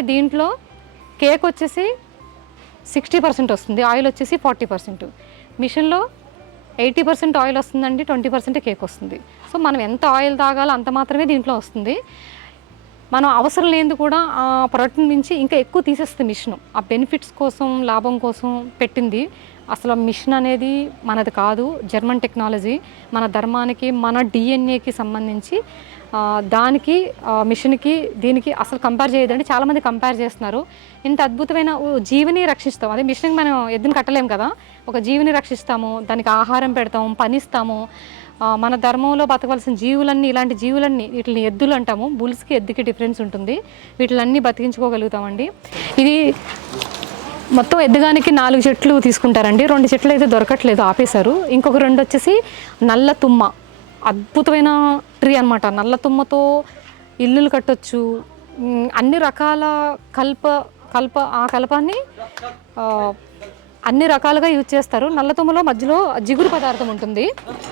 దీంట్లో కేక్ వచ్చేసి sixty percent వస్తుంది ఆయిల్ వచ్చేసి ఫార్టీ పర్సెంట్. మిషన్లో ఎయిటీ పర్సెంట్ ఆయిల్ వస్తుందండి ట్వంటీ పర్సెంట్ కేక్ వస్తుంది. సో మనం ఎంత ఆయిల్ తాగాలో అంత మాత్రమే దీంట్లో వస్తుంది. మనం అవసరం లేనిది కూడా ఆ ప్రొడక్ట్ నుంచి ఇంకా ఎక్కువ తీసేస్తుంది మిషన్. ఆ బెనిఫిట్స్ కోసం లాభం కోసం పెట్టింది. అసలు మిషన్ అనేది మనది కాదు జర్మన్ టెక్నాలజీ మన ధర్మానికి మన డిఎన్ఏకి సంబంధించి దానికి మిషన్కి దీనికి అసలు కంపేర్ చేయదండి. చాలామంది కంపేర్ చేస్తున్నారు. ఇంత అద్భుతమైన ఓ జీవిని రక్షిస్తాం. అదే మిషన్కి మనం ఎద్దుని కట్టలేము కదా? ఒక జీవిని రక్షిస్తాము దానికి ఆహారం పెడతాము పనిస్తాము మన ధర్మంలో బతకవలసిన జీవులన్నీ ఇలాంటి జీవులన్నీ వీటిని ఎద్దులు అంటాము. బుల్స్కి ఎద్దుకి డిఫరెన్స్ ఉంటుంది. వీటిలన్నీ బతికించుకోగలుగుతామండి. ఇది మొత్తం ఎద్దుగానికి నాలుగు చెట్లు తీసుకుంటారండి. రెండు చెట్లు అయితే దొరకట్లేదు ఆపేశారు. ఇంకొక రెండు వచ్చేసి నల్ల తుమ్మ. అద్భుతమైన ట్రీ అన్నమాట. నల్ల తుమ్మతో ఇల్లులు కట్టొచ్చు. అన్ని రకాల కల్ప కల్ప ఆ కల్పాన్ని అన్ని రకాలుగా యూజ్ చేస్తారు. నల్ల తుమ్మలో మధ్యలో జిగురు పదార్థం ఉంటుంది.